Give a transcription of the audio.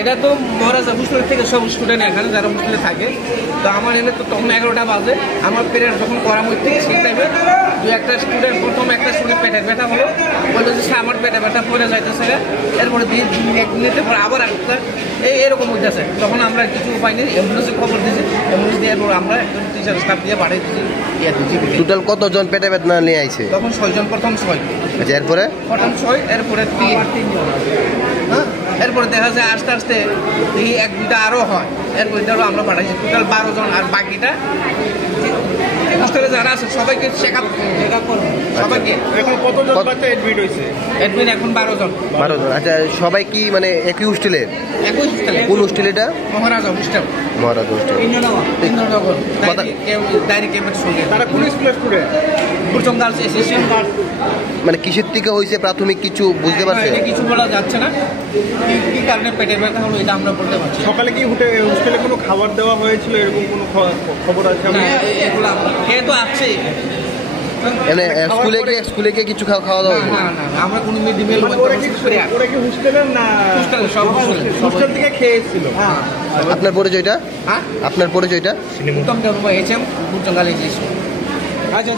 এটা তো মহারাজা হোস্টেল থেকে সব স্টুডেন্ট এখানে যারা হোস্টেলে থাকে। তো আমার এনে তো তখন 11টা বাজে, আমার পেরেন্ট যখন করা হচ্ছে সেই টাইমে দু একটা স্টুডেন্ট, প্রথম একটা স্টুডেন্ট পেটের ব্যথা হলো, বললো যে আমার পেটে ব্যথা পড়ে যাইতেছে, এরপরে 1 মিনিটের পর আবার একটা এরকম হইতেছে। তখন আমরা কিছু উপায় নেই, অ্যাম্বুলেন্সে খবর দিয়েছি, অ্যাম্বুলেন্স দেওয়ার পর আমরা একজন টিচার স্টাফ দিয়ে পাঠিয়ে দিয়েছি। টোটাল কতজন পেটে ব্যথা নিয়ে আইছে? তখন 6 জন, প্রথম 6। আচ্ছা, এরপরে প্রথম 6, এরপরে 3 জন। হ্যাঁ, এরপরে দেখা যায় আস্তে আস্তে দেখি 1-2টা আরও হয়, এরপরে আমরা পাঠাইছি টোটাল 12 জন। আর বাকিটা হোস্টেলে যারা আছে সবাইকে চেক আপ করবো সবাইকে। এখন কতজন বাচ্চা অ্যাডমিট হয়েছে? অ্যাডমিট এখন 12 জন। 12 জন। আচ্ছা, সবাই কি মানে একই হোস্টেলের? একই হোস্টেলে। কোন হোস্টেল এটা? মহারাজা হোস্টেল। মহারাজা হোস্টেল, ইন্দ্রনগর ডায়েরি ক্যাম্পের সঙ্গে। তারা কোন স্কুলের স্টুডেন্ট? বুরচং girls association. মানে কিসের থেকে হয়েছে প্রাথমিক কিছু বুঝতে পারছে? এটা কিছু বলা যাচ্ছে না, কি কারণে পেটের ব্যথা হলো এটা আমরা বলতে পারছি। সকালে কি হোস্টেলে কোনো খাবার দেওয়া হয়েছিল, এরকম কোনো খবর আছে? এগুলো খেয়ে তো আছে। স্কুলে গিয়ে কিছু খাওয়া দাওয়া? না, আমরা কোনো মিড ডে মিল। ওরা কি হোস্টেলের না হোস্টেল থেকে খেয়ে এসেছিল? আপনার পরিচয়টা? হ্যাঁ, আপনার পরিচয়টা? বুরচং গার্লস এসোসিয়েশন।